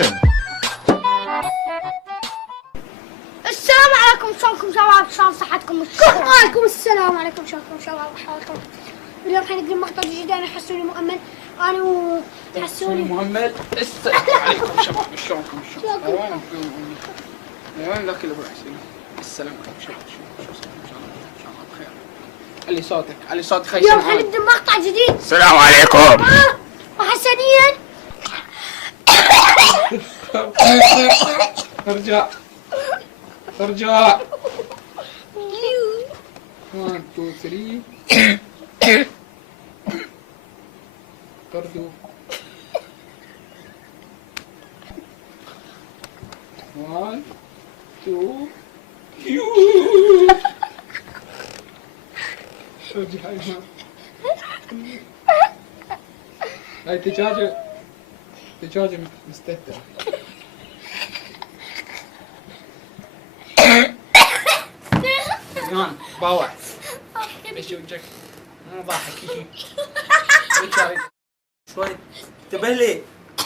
اكشن. السلام عليكم، شلونكم شباب؟ شلون صحتكم؟ وعليكم السلام عليكم، شلونكم شباب؟ حالكم؟ اليوم حنقدم مقطع جديد. انا حسوني مؤمن، انا وحسوني مؤمل. السلام عليكم شباب، شلونكم؟ وين ذاك اللي ابو حسين؟ السلام عليكم شباب، شو صحتكم؟ ان شاء الله بخير. علي صوتك خير. اليوم حنقدم مقطع جديد. السلام عليكم. وحسنيا ارجع 1 2 3 برضو 1 2 ارجع هاي دجاجة مستهترة. ايمان باوع ايش وجهك؟ مو ضاحك هيك شوي تبهلي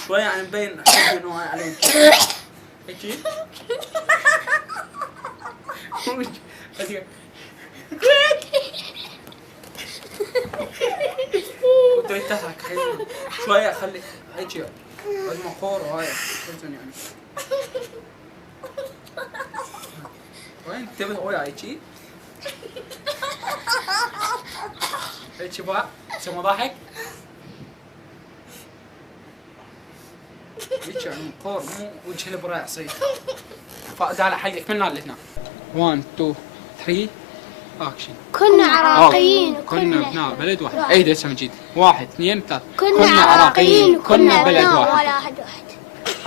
شوي يعني مبين انه على وجهك هيك كنت تضحك شوية خلي هيك لازم اخور وهاي فهمتني يعني وين انتبه ويا هيك هيك بقى سمى ضحك هيك يعني مقور مو وجه البراء صيد فدال حيك من الاثنين 1 2 3 اكشن. كنا عراقيين كنا ابناء بلد واحد. عيد اسم جديد 1 2 3 كنا عراقيين كنا بلد واحد.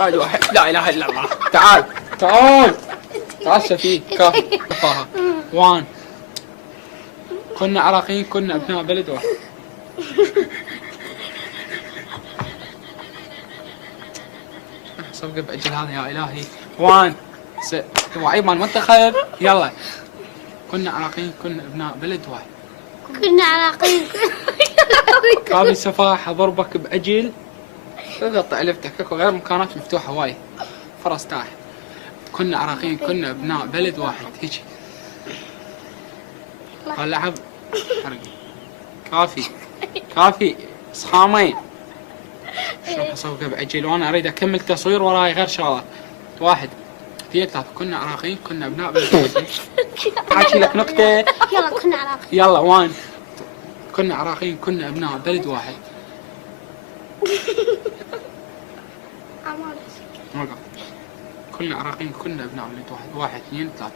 ولا واحد واحد لا اله الا الله. تعال شفيق كافي كفاها. 1 كنا عراقيين كنا ابناء بلد واحد. صفقة بأجل هذا يا الهي. 1 وعيب مال المنتخب. يلا كنا عراقيين كنا ابناء بلد واحد. كنا عراقيين كافي سفاح ضربك بأجل اقطع لفتك اكو غير مكانات مفتوحة وايد فرس تاح. كنا عراقيين كنا ابناء بلد واحد هيك اللعب حرقي كافي صخامين. شوف اسوقه بعجل وانا اريد اكمل تصوير وراي غير شغله. 1 2 3 كنا عراقيين كنا ابناء بلد واحد. احكي لك نكته. يلا كنا عراقيين. يلا 1 كنا عراقيين كنا ابناء بلد واحد. كنا عراقيين كنا ابناء بلد واحد. 1 2 3